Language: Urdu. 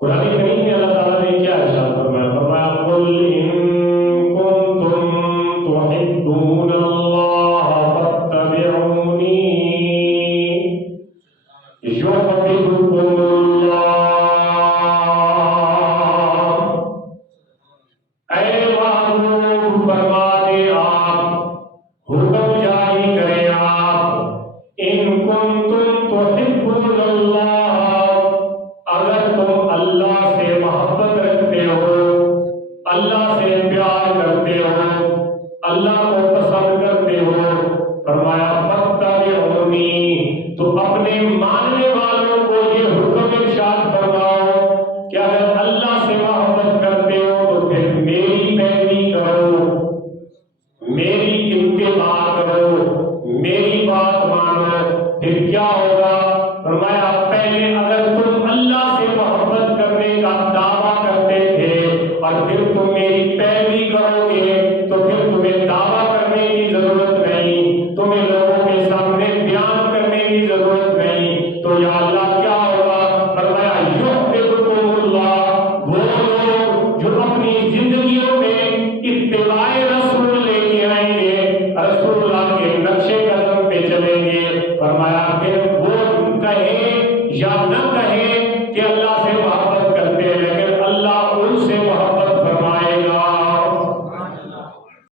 قرآن کریم میں اللہ تعالیٰ نے کیا ارشاد فرمایا؟ فرمایا قل ان کنتم تحبون اللہ فاتبعونی یحببکم اللہ۔ اے محبوب فرما دے آپ، حکم جاری کریں آپ، ان کنتم تحبون اللہ، اگر تم اللہ سے محبت رکھتے ہو، اللہ سے پیار کرتے ہو، اللہ کو پسند کرتے ہو، فرمایا فاتبعونی، تو اپنے ماننے والوں کو یہ حکم ارشاد فرماؤ کہ اگر اللہ سے محبت کرتے ہو تو پھر میری پیروی کرو، میری اتباع کرو، میری بات مانو۔ پھر کیا ہوگا؟ فرمایا پہلے اگر تم اللہ سے محبت کرنے کا دعویٰ کرتے تھے اور پھر تم میری پیروی کرو گے تو پھر تمہیں دعویٰ کرنے کی ضرورت نہیں، تمہیں لوگوں کے سامنے بیان کرنے کی ضرورت نہیں، تو یا اللہ کیا ہوگا؟ فرمایا یحببکم اللہ، وہ لوگ جو اپنی زندگیوں میں اتباع رسول لے کے آئیں گے، رسول اللہ کے نقش قدم پہ چلیں گے، فرمایا پھر وہ کہے یا نہ کہے